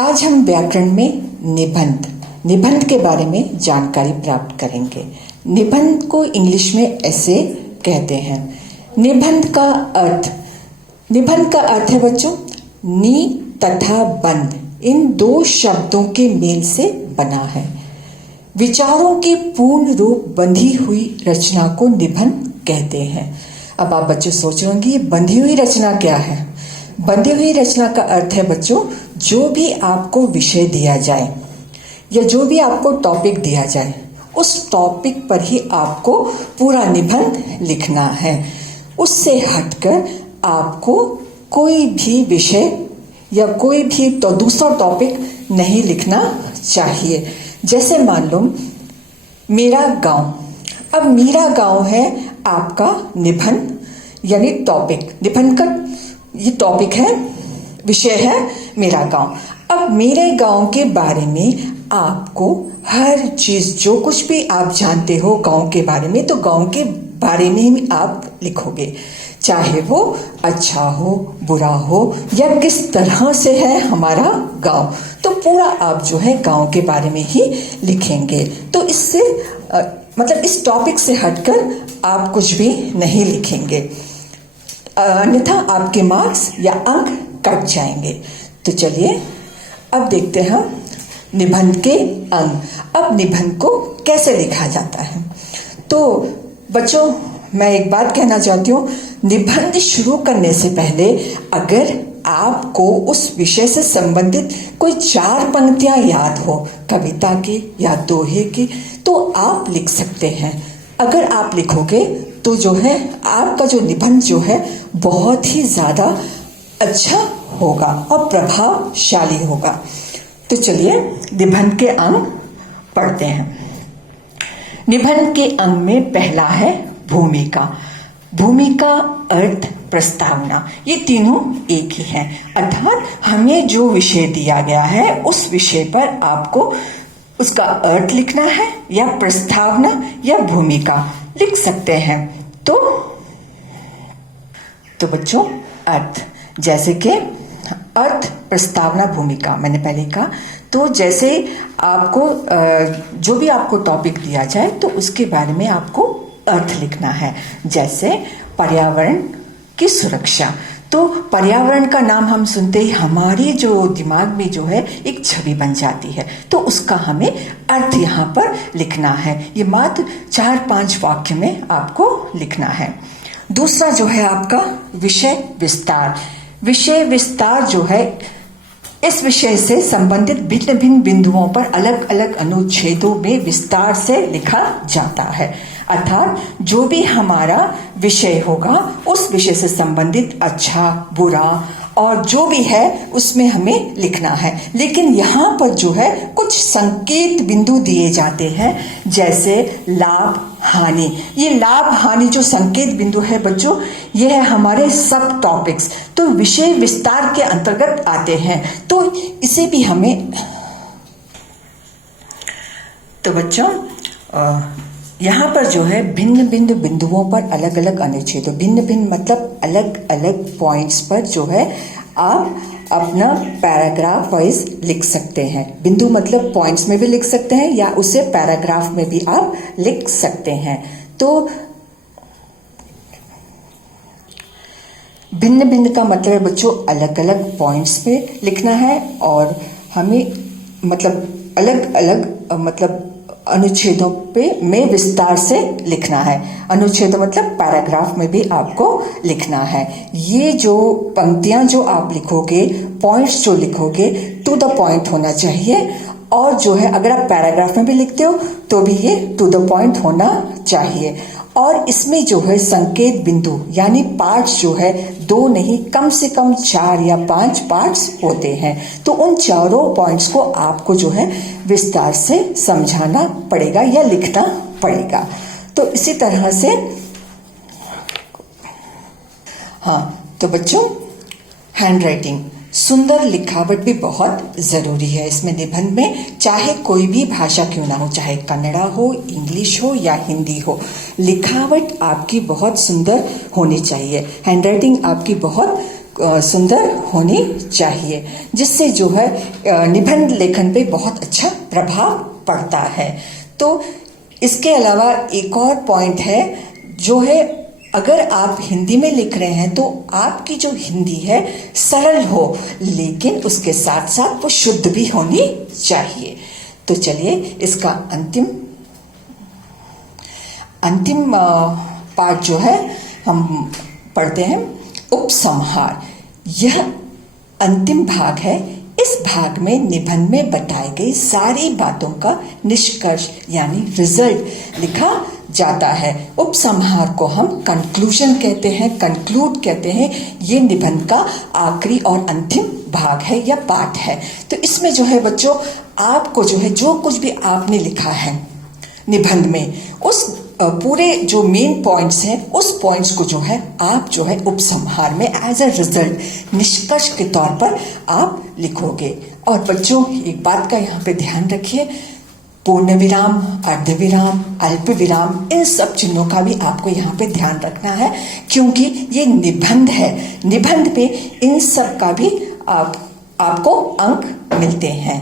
आज हम व्याकरण में निबंध के बारे में जानकारी प्राप्त करेंगे। निबंध को इंग्लिश में ऐसे कहते हैं। निबंध का अर्थ है बच्चों, नी तथा बंध, इन दो शब्दों के मेल से बना है। विचारों की पूर्ण रूप बंधी हुई रचना को निबंध कहते हैं। अब आप बच्चों सोच रहे होंगे ये बंधी हुई रचना क्या है? बंधी हुई रचना का अर्थ है बच्चों, जो भी आपको विषय दिया जाए या जो भी आपको टॉपिक दिया जाए, उस टॉपिक पर ही आपको पूरा निबंध लिखना है। उससे हटकर आपको कोई भी विषय या कोई भी तो दूसरा टॉपिक नहीं लिखना चाहिए। जैसे मान लो मेरा गांव, अब मेरा गांव है आपका निबंध यानी टॉपिक। निबंध का ये टॉपिक है, विषय है मेरा गांव। अब मेरे गांव के बारे में आपको हर चीज, जो कुछ भी आप जानते हो गांव के बारे में, तो गांव के बारे में ही आप लिखोगे, चाहे वो अच्छा हो, बुरा हो, या किस तरह से है हमारा गांव, तो पूरा आप जो है गांव के बारे में ही लिखेंगे। तो इससे मतलब इस टॉपिक से हटकर आप कुछ भी नहीं लिखेंगे, अन्यथा आपके मार्क्स या अंक कट जाएंगे। तो चलिए अब देखते हैं निबंध के अंग। अब निबंध को कैसे लिखा जाता है? तो बच्चों मैं एक बात कहना चाहती हूँ, निबंध शुरू करने से पहले अगर आपको उस विषय से संबंधित कोई 4 पंक्तियां याद हो, कविता की या दोहे की, तो आप लिख सकते हैं। अगर आप लिखोगे तो जो है आपका जो निबंध जो है बहुत ही ज्यादा अच्छा होगा और प्रभावशाली होगा। तो चलिए निबंध के अंग पढ़ते हैं। निबंध के अंग में पहला है भूमिका। भूमिका, अर्थ, प्रस्तावना, ये तीनों एक ही हैं। अर्थात हमें जो विषय दिया गया है उस विषय पर आपको उसका अर्थ लिखना है या प्रस्तावना या भूमिका लिख सकते हैं। तो बच्चों अर्थ, जैसे कि अर्थ, प्रस्तावना, भूमिका मैंने पहले कहा। तो जैसे आपको जो भी आपको टॉपिक दिया जाए तो उसके बारे में आपको अर्थ लिखना है। जैसे पर्यावरण की सुरक्षा, तो पर्यावरण का नाम हम सुनते ही हमारी जो दिमाग में जो है एक छवि बन जाती है, तो उसका हमें अर्थ यहाँ पर लिखना है। ये मात्र 4-5 वाक्य में आपको लिखना है। दूसरा जो है आपका विषय विस्तार। विषय विस्तार जो है इस विषय से संबंधित भिन्न भिन्न बिंदुओं पर अलग अलग अनुच्छेदों में विस्तार से लिखा जाता है। अर्थात जो भी हमारा विषय होगा उस विषय से संबंधित अच्छा, बुरा और जो भी है उसमें हमें लिखना है। लेकिन यहाँ पर जो है कुछ संकेत बिंदु दिए जाते हैं, जैसे लाभ, हानि। ये लाभ हानि जो संकेत बिंदु है बच्चों, ये है हमारे सब टॉपिक्स, तो विषय विस्तार के अंतर्गत आते हैं। तो इसे भी हमें, तो बच्चों यहाँ पर जो है भिन्न भिन्न बिंदुओं पर अलग अलग अनुच्छेदों, भिन्न भिन्न मतलब अलग अलग पॉइंट्स पर जो है आप अपना पैराग्राफ वाइज लिख सकते हैं। बिंदु मतलब पॉइंट्स में भी लिख सकते हैं या उसे पैराग्राफ में भी आप लिख सकते हैं। तो भिन्न भिन्न का मतलब है बच्चों अलग अलग पॉइंट्स पे लिखना है और हमें मतलब अलग अलग मतलब अनुच्छेदों पे में विस्तार से लिखना है। अनुच्छेद मतलब पैराग्राफ में भी आपको लिखना है। ये जो पंक्तियां जो आप लिखोगे, पॉइंट्स जो लिखोगे, टू द पॉइंट होना चाहिए। और जो है अगर आप पैराग्राफ में भी लिखते हो तो भी ये टू द पॉइंट होना चाहिए। और इसमें जो है संकेत बिंदु यानी पार्ट्स जो है 2 नहीं, कम से कम 4 या 5 पार्ट्स होते हैं। तो उन चारों पॉइंट्स को आपको जो है विस्तार से समझाना पड़ेगा या लिखना पड़ेगा। तो इसी तरह से हाँ, तो बच्चों हैंड राइटिंग, सुंदर लिखावट भी बहुत जरूरी है इसमें निबंध में, चाहे कोई भी भाषा क्यों ना हो, चाहे कन्नड़ा हो, इंग्लिश हो या हिंदी हो, लिखावट आपकी बहुत सुंदर होनी चाहिए। हैंड राइटिंग आपकी बहुत सुंदर होनी चाहिए, जिससे जो है निबंध लेखन पे बहुत अच्छा प्रभाव पड़ता है। तो इसके अलावा एक और पॉइंट है जो है, अगर आप हिंदी में लिख रहे हैं तो आपकी जो हिंदी है सरल हो, लेकिन उसके साथ साथ वो शुद्ध भी होनी चाहिए। तो चलिए इसका अंतिम पार्ट जो है हम पढ़ते हैं, उपसंहार। यह अंतिम भाग है। इस भाग में निबंध में बताई गई सारी बातों का निष्कर्ष यानी रिजल्ट लिखा जाता है। उपसंहार को हम कंक्लूजन कहते हैं, कंक्लूड कहते हैं। ये निबंध का आखिरी और अंतिम भाग है या पार्ट है। तो इसमें जो है बच्चों, आपको जो है जो कुछ भी आपने लिखा है निबंध में, उस पूरे जो मेन पॉइंट्स हैं उस पॉइंट्स को जो है आप जो है उपसंहार में एज अ रिजल्ट निष्कर्ष के तौर पर आप लिखोगे। और बच्चों एक बात का यहाँ पे ध्यान रखिए, पूर्ण विराम, अर्ध विराम, अल्प विराम, इन सब चिन्हों का भी आपको यहाँ पे ध्यान रखना है, क्योंकि ये निबंध है। निबंध पे इन सब का भी आपको अंक मिलते हैं।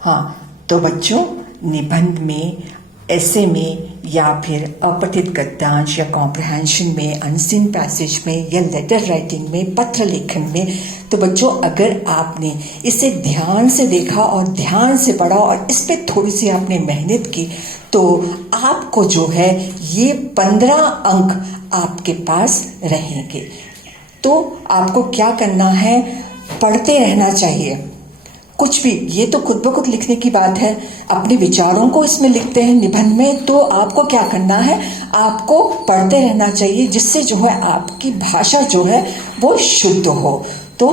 हाँ, तो बच्चों निबंध में, ऐसे में, या फिर अपठित गद्यांश या कॉम्प्रहेंशन में, अनसीन पैसेज में, या लेटर राइटिंग में, पत्र लेखन में, तो बच्चों अगर आपने इसे ध्यान से देखा और ध्यान से पढ़ा और इस पे थोड़ी सी आपने मेहनत की, तो आपको जो है ये 15 अंक आपके पास रहेंगे। तो आपको क्या करना है, पढ़ते रहना चाहिए। कुछ भी, ये तो खुद ब खुद लिखने की बात है। अपने विचारों को इसमें लिखते हैं निबंध में, तो आपको क्या करना है, आपको पढ़ते रहना चाहिए, जिससे जो है आपकी भाषा जो है वो शुद्ध हो। तो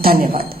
धन्यवाद।